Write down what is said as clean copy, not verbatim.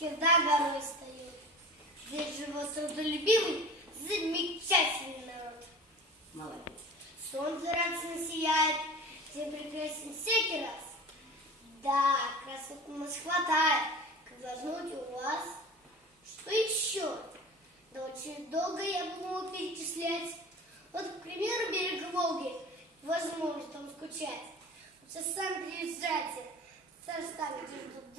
всегда горой встает. Здесь живет трудолюбивый, замечательный народ. Молодец. Солнце радостно сияет, день прекрасен всякий раз. Да, красок у нас хватает, как должно быть у вас. Что еще? Да очень долго я бы мог перечислять. Вот, к примеру, берег Волги, возможно там скучать. Вы сами приезжайте, сами где ждут